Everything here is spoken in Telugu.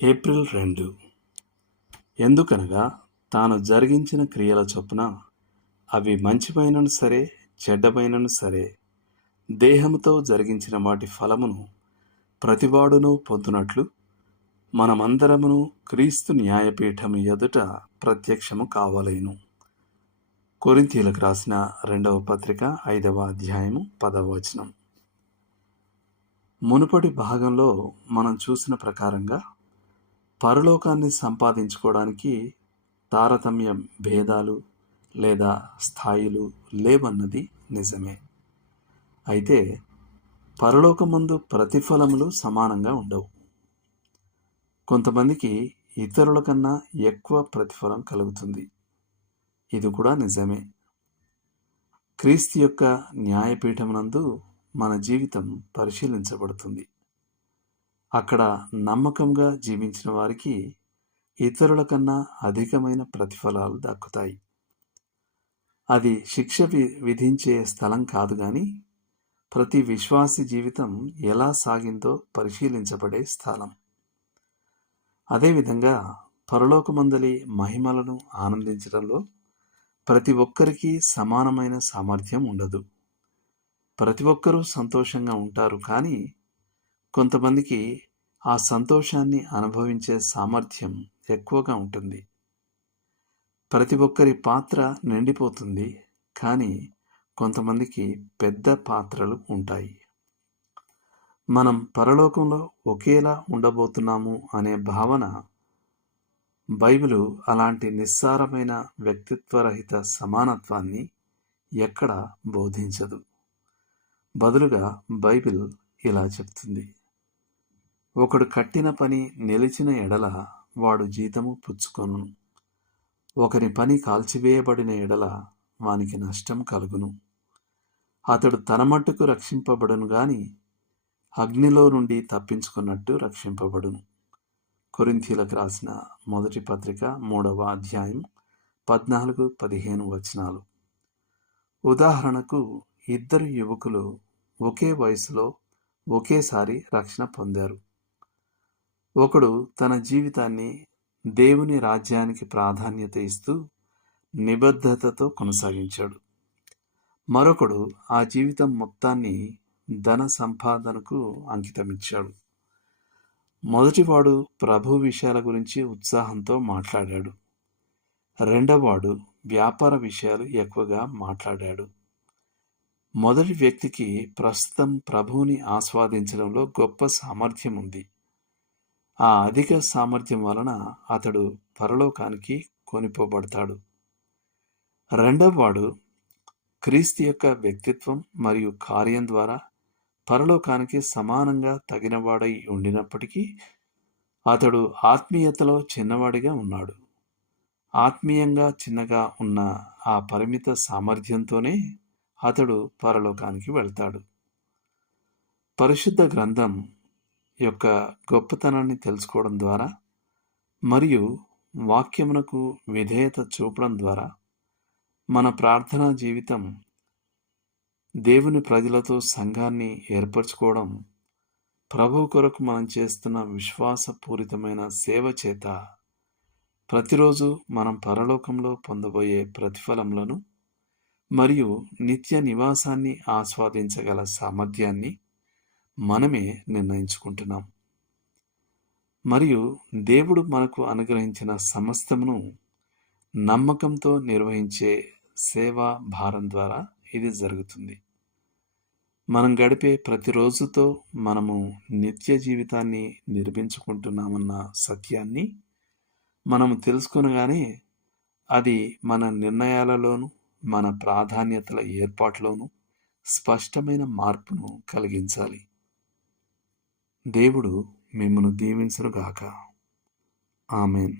ఏప్రిల్ 2. ఎందుకనగా తాను జరిగించిన క్రియల చొప్పున అవి మంచివైనను సరే చెడ్డమైనను సరే దేహముతో జరిగించిన వాటి ఫలమును ప్రతివాడును పొందునట్లు మనమందరమును క్రీస్తు న్యాయపీఠము ఎదుట ప్రత్యక్షము కావలేను. కొరింథీయులకు రాసిన 2వ పత్రిక 5వ అధ్యాయము 10వ వచనం. మునుపటి భాగంలో మనం చూసిన ప్రకారంగా పరలోకాన్ని సంపాదించుకోవడానికి తారతమ్య భేదాలు లేదా స్థాయిలు లేవన్నది నిజమే. అయితే పరలోకమందు ప్రతిఫలములు సమానంగా ఉండవు. కొంతమందికి ఇతరుల కన్నా ఎక్కువ ప్రతిఫలం కలుగుతుంది. ఇది కూడా నిజమే. క్రీస్తు యొక్క న్యాయపీఠమునందు మన జీవితం పరిశీలించబడుతుంది. అక్కడ నమ్మకంగా జీవించిన వారికి ఇతరుల కన్నా అధికమైన ప్రతిఫలాలు దక్కుతాయి. అది శిక్ష విధించే స్థలం కాదు, కానీ ప్రతి విశ్వాసి జీవితం ఎలా సాగిందో పరిశీలించబడే స్థలం. అదేవిధంగా పరలోకమందలి మహిమలను ఆనందించడంలో ప్రతి ఒక్కరికి సమానమైన సామర్థ్యం ఉండదు. ప్రతి ఒక్కరూ సంతోషంగా ఉంటారు, కానీ కొంతమందికి ఆ సంతోషాన్ని అనుభవించే సామర్థ్యం ఎక్కువగా ఉంటుంది. ప్రతి ఒక్కరి పాత్ర నిండిపోతుంది, కానీ కొంతమందికి పెద్ద పాత్రలు ఉంటాయి. మనం పరలోకంలో ఒకేలా ఉండబోతున్నాము అనే భావన బైబిలు అలాంటి నిస్సారమైన వ్యక్తిత్వరహిత సమానత్వాన్ని ఎక్కడ బోధించదు. బదులుగా బైబిల్ ఇలా చెప్తుంది: ఒకడు కట్టిన పని నిలిచిన ఎడల వాడు జీతము పుచ్చుకొనును, ఒకరి పని కాల్చివేయబడిన ఎడల వానికి నష్టం కలుగును. అతడు తన మట్టుకు రక్షింపబడును గాని అగ్నిలో నుండి తప్పించుకున్నట్టు రక్షింపబడును. కొరింథీయులకు రాసిన 1వ పత్రిక 3వ అధ్యాయం 14-15 వచనాలు. ఉదాహరణకు, ఇద్దరు యువకులు ఒకే వయసులో ఒకేసారి రక్షణ పొందారు. ఒకడు తన జీవితాన్ని దేవుని రాజ్యానికి ప్రాధాన్యత ఇస్తూ నిబద్ధతతో కొనసాగించాడు. మరొకడు ఆ జీవితం మొత్తాన్ని ధన సంపాదనకు అంకితమిచ్చాడు. మొదటివాడు ప్రభు విషయాల గురించి ఉత్సాహంతో మాట్లాడాడు. రెండవవాడు వ్యాపార విషయాలు ఎక్కువగా మాట్లాడాడు. మొదటి వ్యక్తికి ప్రస్తుతం ప్రభువుని ఆస్వాదించడంలో గొప్ప సామర్థ్యం ఉంది. ఆ అధిక సామర్థ్యం వలన అతడు పరలోకానికి కొనిపోబడతాడు. రెండవవాడు క్రీస్తు యొక్క వ్యక్తిత్వం మరియు కార్యం ద్వారా పరలోకానికి సమానంగా తగినవాడై ఉండినప్పటికీ అతడు ఆత్మీయతలో చిన్నవాడిగా ఉన్నాడు. ఆత్మీయంగా చిన్నగా ఉన్న ఆ పరిమిత సామర్థ్యంతోనే అతడు పరలోకానికి వెళ్తాడు. పరిశుద్ధ గ్రంథం యొక్క గొప్పతనాన్ని తెలుసుకోవడం ద్వారా మరియు వాక్యమునకు విధేయత చూపడం ద్వారా మన ప్రార్థనా జీవితం, దేవుని ప్రజలతో సంఘాన్ని ఏర్పరచుకోవడం, ప్రభు కొరకు మనం చేస్తున్న విశ్వాసపూరితమైన సేవ చేత ప్రతిరోజు మనం పరలోకంలో పొందబోయే ప్రతిఫలములను మరియు నిత్య నివాసాన్ని ఆస్వాదించగల సామర్థ్యాన్ని మనమే నిర్ణయించుకుంటున్నాం. మరియు దేవుడు మనకు అనుగ్రహించిన సమస్తమును నమ్మకంతో నిర్వహించే సేవా భారం ద్వారా ఇది జరుగుతుంది. మనం గడిపే ప్రతిరోజుతో మనము నిత్య జీవితాన్ని నిర్మించుకుంటున్నామన్న సత్యాన్ని మనము తెలుసుకొనగానే అది మన నిర్ణయాలలోనూ మన ప్రాధాన్యతల ఏర్పాటులోనూ స్పష్టమైన మార్పును కలిగించాలి. దేవుడు మిమ్మును దీవించునుగాక. ఆమేన్.